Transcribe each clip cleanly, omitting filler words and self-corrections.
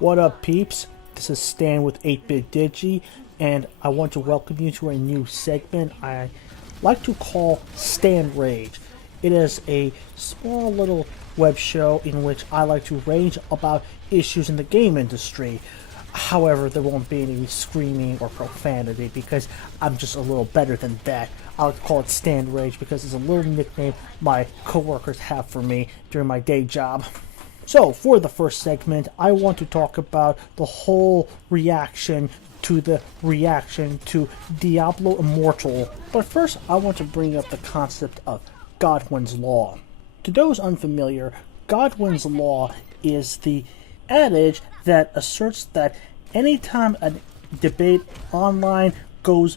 What up, peeps? This is Stan with 8-Bit Digi, and I want to welcome you to a new segment I like to call StanRage. It is a small little web show in which I like to rage about issues in the game industry. However, there won't be any screaming or profanity because I'm just a little better than that. I like to call it StanRage because it's a little nickname my coworkers have for me during my day job. So, for the first segment, I want to talk about the whole reaction to Diablo Immortal. But first, I want to bring up the concept of Godwin's Law. To those unfamiliar, Godwin's Law is the adage that asserts that anytime a debate online goes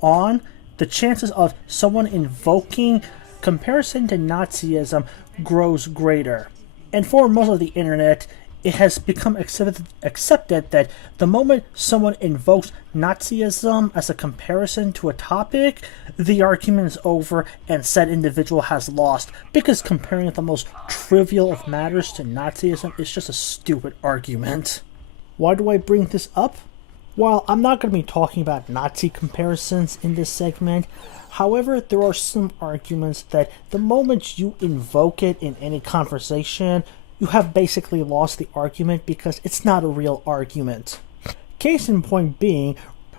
on, the chances of someone invoking comparison to Nazism grows greater. And for most of the internet, it has become accepted that the moment someone invokes Nazism as a comparison to a topic, the argument is over and said individual has lost, because comparing the most trivial of matters to Nazism is just a stupid argument. Why do I bring this up? While I'm not going to be talking about Nazi comparisons in this segment, however, there are some arguments that the moment you invoke it in any conversation, you have basically lost the argument because it's not a real argument. Case in point being,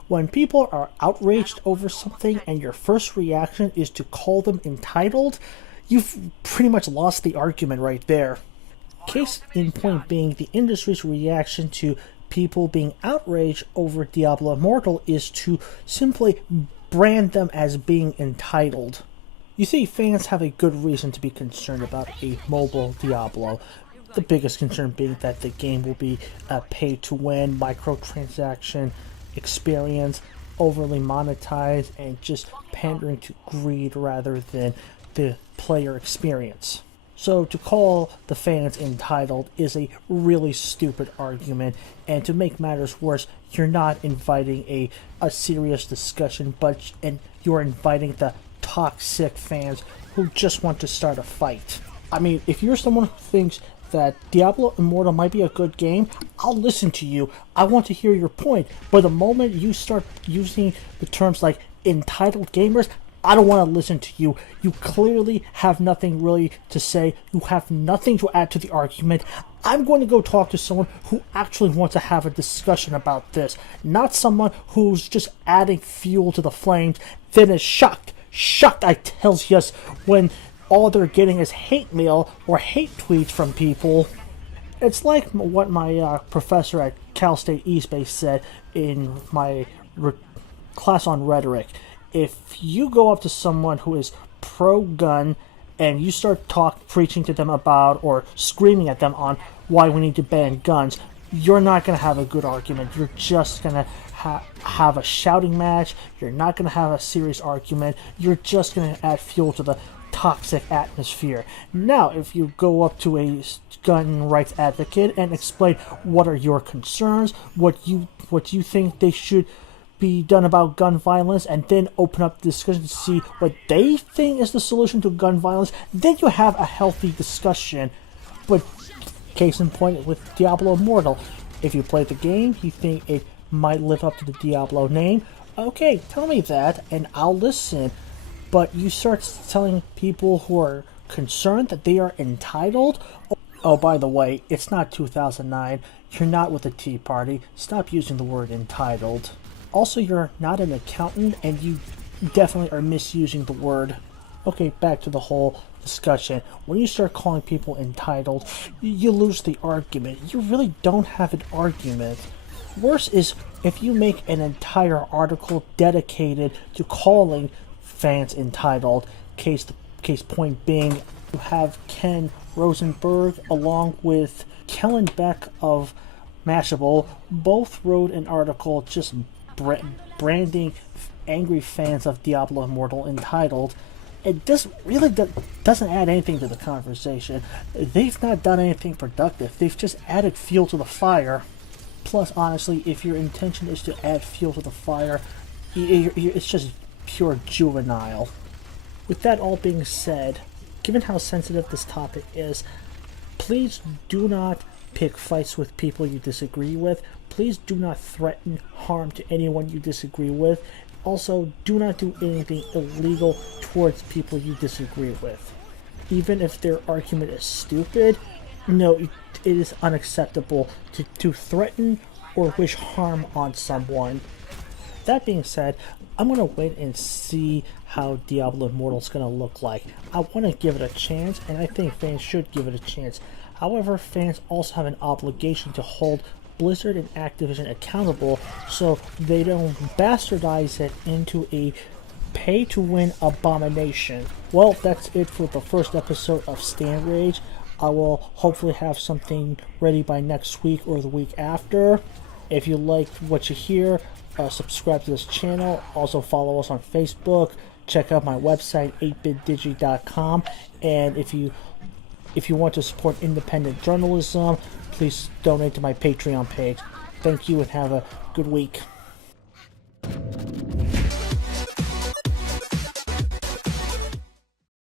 when people are outraged over something and your first reaction is to call them entitled, you've pretty much lost the argument right there. Case in point being, the industry's reaction to people being outraged over Diablo Immortal is to simply brand them as being entitled. You see, fans have a good reason to be concerned about a mobile Diablo. The biggest concern being that the game will be a pay-to-win, microtransaction experience, overly monetized, and just pandering to greed rather than the player experience. So to call the fans entitled is a really stupid argument, and to make matters worse, you're not inviting a serious discussion, and you're inviting the toxic fans who just want to start a fight. I mean, if you're someone who thinks that Diablo Immortal might be a good game, I'll listen to you. I want to hear your point. But the moment you start using the terms like entitled gamers, I don't want to listen to you. You clearly have nothing really to say. You have nothing to add to the argument. I'm going to go talk to someone who actually wants to have a discussion about this, not someone who's just adding fuel to the flames, then is shocked, I tells you, when all they're getting is hate mail or hate tweets from people. It's like what my professor at Cal State East Bay said in my class on rhetoric. If you go up to someone who is pro-gun and you start preaching to them about or screaming at them on why we need to ban guns, you're not going to have a good argument. You're just going to have a shouting match. You're not going to have a serious argument. You're just going to add fuel to the toxic atmosphere. Now, if you go up to a gun rights advocate and explain what are your concerns, what you think they should be done about gun violence, and then open up the discussion to see what they think is the solution to gun violence, then you have a healthy discussion. But case in point with Diablo Immortal, if you play the game, you think it might live up to the Diablo name, okay, tell me that and I'll listen. But you start telling people who are concerned that they are entitled, oh, by the way, it's not 2009, you're not with the Tea Party, stop using the word entitled. Also, you're not an accountant, and you definitely are misusing the word. Okay, back to the whole discussion. When you start calling people entitled, you lose the argument. You really don't have an argument. Worse is if you make an entire article dedicated to calling fans entitled. Case point being, you have Ken Rosenberg along with Kellen Beck of Mashable both wrote an article just branding angry fans of Diablo Immortal entitled. It just really doesn't add anything to the conversation. They've not done anything productive. They've just added fuel to the fire. Plus, honestly, if your intention is to add fuel to the fire, it's just pure juvenile. With that all being said, given how sensitive this topic is, please do not pick fights with people you disagree with. Please do not threaten harm to anyone you disagree with. Also, do not do anything illegal towards people you disagree with. Even if their argument is stupid, no, it is unacceptable to threaten or wish harm on someone. That being said, I'm going to wait and see how Diablo Immortal is going to look like. I want to give it a chance, and I think fans should give it a chance. However, fans also have an obligation to hold Blizzard and Activision accountable so they don't bastardize it into a pay-to-win abomination. Well, that's it for the first episode of StanRage. I will hopefully have something ready by next week or the week after. If you like what you hear, subscribe to this channel. Also follow us on Facebook. Check out my website, 8bitdigi.com. And if you want to support independent journalism, please donate to my Patreon page. Thank you and have a good week.